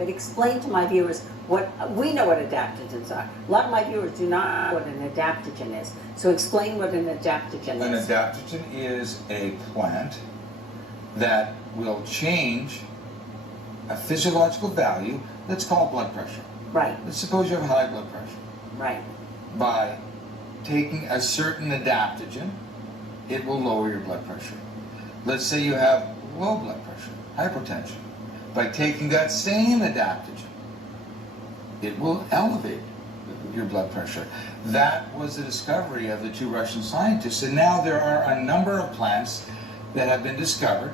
but explain to my viewers what, we know what adaptogens are. A lot of my viewers do not know what an adaptogen is. So explain what an adaptogen An is. adaptogen is a plant that will change a physiological value, let's call it blood pressure. Right, Let's suppose you have high blood pressure. right, By taking a certain adaptogen, it will lower your blood pressure. Let's say you have low blood pressure, hypertension. By taking that same adaptogen, it will elevate your blood pressure. That was the discovery of the two Russian scientists, and now there are a number of plants that have been discovered.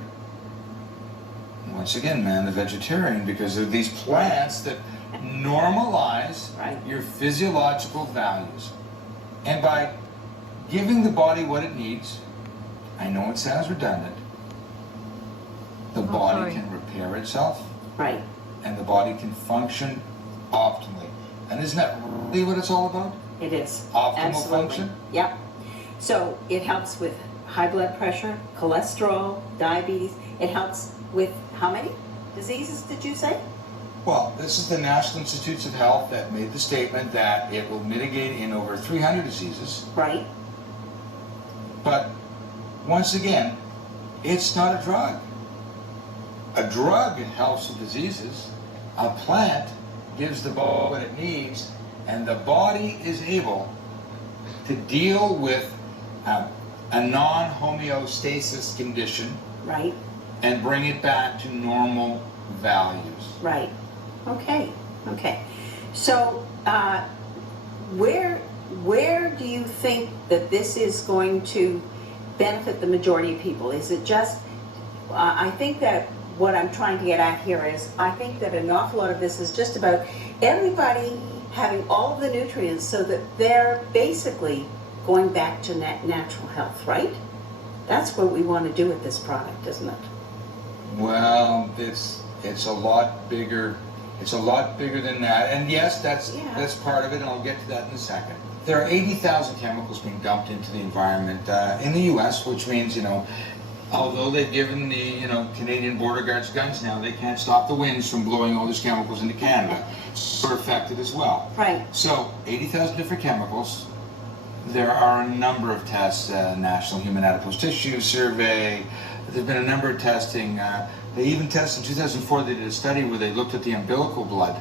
Once again, man, the vegetarian, because of these plants that normalize Right. your physiological values. And by giving the body what it needs, I know it sounds redundant, the body sorry. can repair itself right. and the body can function optimally. And isn't that really what it's all about? It is. Optimal Absolutely. function? Yep. So it helps with high blood pressure, cholesterol, diabetes. It helps with how many diseases did you say? Well, this is the National Institutes of Health that made the statement that it will mitigate in over 300 diseases. Right. But once again, it's not a drug. A drug helps with diseases. A plant gives the body what it needs, and the body is able to deal with a non-homeostasis condition Right. and bring it back to normal values. Right. Okay. Okay. So, where do you think that this is going to benefit the majority of people? Is it just? I think that what I'm trying to get at here is, I think that an awful lot of this is just about everybody having all of the nutrients, so that they're basically going back to natural health, right? That's what we want to do with this product, isn't it? Well, it's a lot bigger. It's a lot bigger than that. And yes, that's part of it, and I'll get to that in a second. There are 80,000 chemicals being dumped into the environment in the U.S., which means, although they've given the, Canadian border guards guns now, they can't stop the winds from blowing all these chemicals into Canada. We're affected as well. Right. So, 80,000 different chemicals. There are a number of tests, National Human Adipose Tissue Survey. There's been a number of testing. They even tested in 2004, they did a study where they looked at the umbilical blood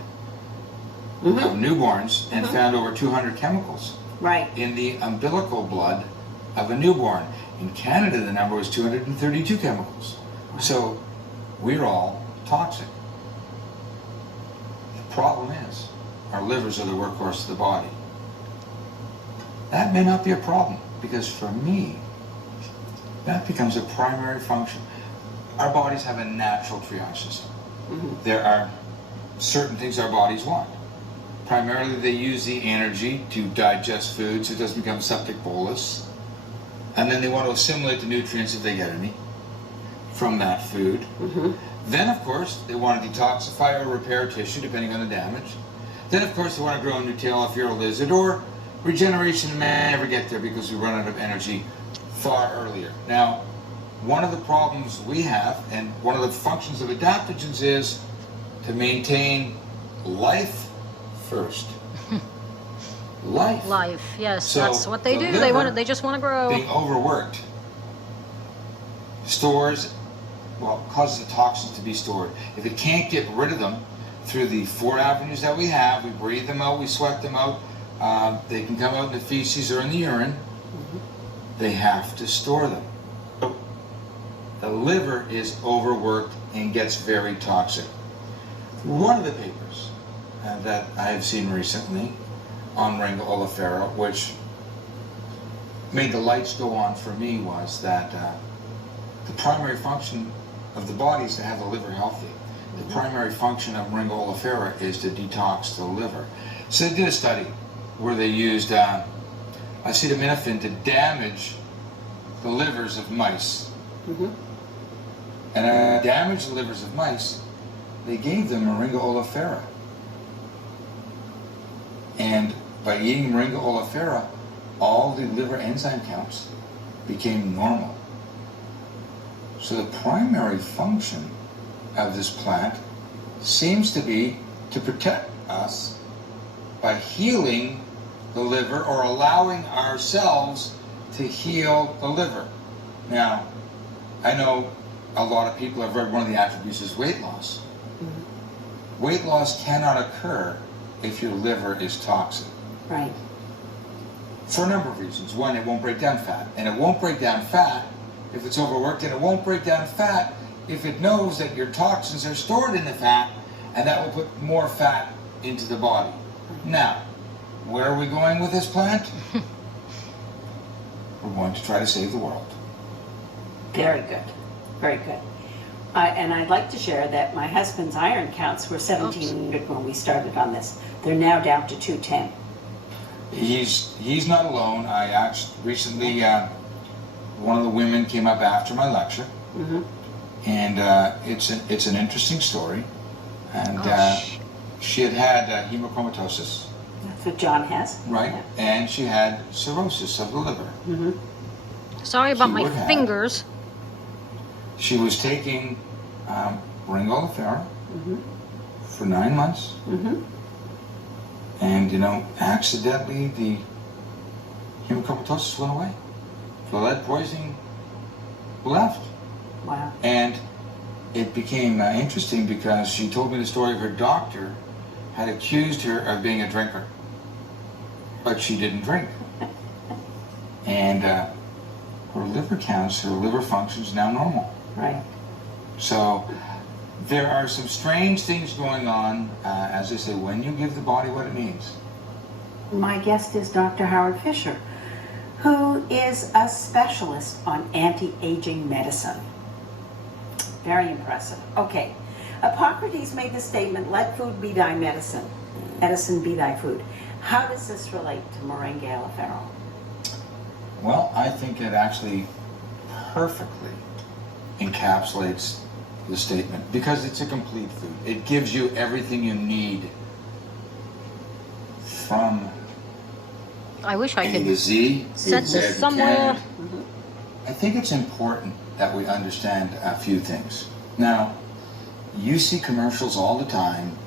of newborns and found over 200 chemicals Right. in the umbilical blood of a newborn. In Canada, the number was 232 chemicals. So we're all toxic. The problem is, our livers are the workhorse of the body. That may not be a problem, because for me, that becomes a primary function. Our bodies have a natural triage system. There are certain things our bodies want. Primarily, they use the energy to digest food so it doesn't become septic bolus. And then they want to assimilate the nutrients, if they get any, from that food. Then, of course, they want to detoxify or repair tissue, depending on the damage. Then, of course, they want to grow a new tail if you're a lizard, or regeneration may never get there because we run out of energy far earlier. Now, one of the problems we have, and one of the functions of adaptogens, is to maintain life first. Life. Life, yes, So that's what they the do. liver, They just want to grow. being overworked, stores, causes the toxins to be stored. If it can't get rid of them through the 4 avenues that we have, we breathe them out, we sweat them out, they can come out in the feces or in the urine, they have to store them. The liver is overworked and gets very toxic. One of the papers that I have seen recently on Moringa Oleifera, which made the lights go on for me, was that the primary function of the body is to have the liver healthy. The primary function of Moringa Oleifera is to detox the liver. So they did a study where they used acetaminophen to damage the livers of mice. And damage the livers of mice, they gave them Moringa Oleifera. And by eating Moringa Oleifera, all the liver enzyme counts became normal. So the primary function of this plant seems to be to protect us by healing the liver or allowing ourselves to heal the liver. Now, I know a lot of people have read one of the attributes is weight loss. Mm-hmm. Weight loss cannot occur if your liver is toxic. Right. For a number of reasons. One, it won't break down fat. And it won't break down fat if it's overworked, and it won't break down fat if it knows that your toxins are stored in the fat, and that will put more fat into the body. Now, where are we going with this plant? We're going to try to save the world. Very good. Very good. And I'd like to share that my husband's iron counts were 1,700 when we started on this. They're now down to 210. He's not alone. I actually recently, one of the women came up after my lecture, mm-hmm. and it's an interesting story. And she had hemochromatosis. That's what John has. Right, yeah. And she had cirrhosis of the liver. Mm-hmm. Sorry about my fingers. She was taking Moringa Oleifera mm-hmm. for 9 months. Mm-hmm. And, accidentally the hemochromatosis went away. The lead poisoning left. Wow. And it became interesting because she told me the story of her doctor had accused her of being a drinker. But she didn't drink. And her liver counts, her liver function is now normal. Right. So there are some strange things going on, as I say, when you give the body what it needs. My guest is Dr. Howard Fischer, who is a specialist on anti-aging medicine. Very impressive. Okay. Hippocrates made the statement, let food be thy medicine, medicine be thy food. How does this relate to Moringa Oleifera? Well, I think it actually perfectly encapsulates the statement because it's a complete food. It gives you everything you need from I wish I A could to Z. set this somewhere. Mm-hmm. I think it's important that we understand a few things. Now, you see commercials all the time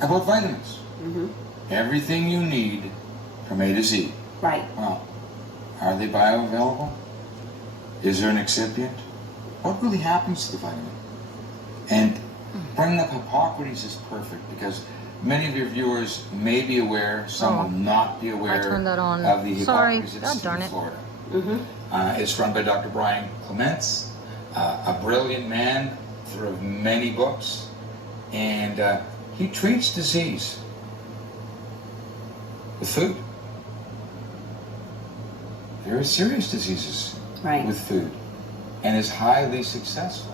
about vitamins. Mm-hmm. Everything you need from A to Z. Right. Well, are they bioavailable? Is there an excipient? What really happens to the vitamin? And bringing up Hippocrates is perfect because many of your viewers may be aware, some will not be aware of the Hippocrates Institute in Florida. Mm-hmm. It's run by Dr. Brian Clements, a brilliant man, author of many books, and he treats disease with food. Very serious diseases with food, and is highly successful.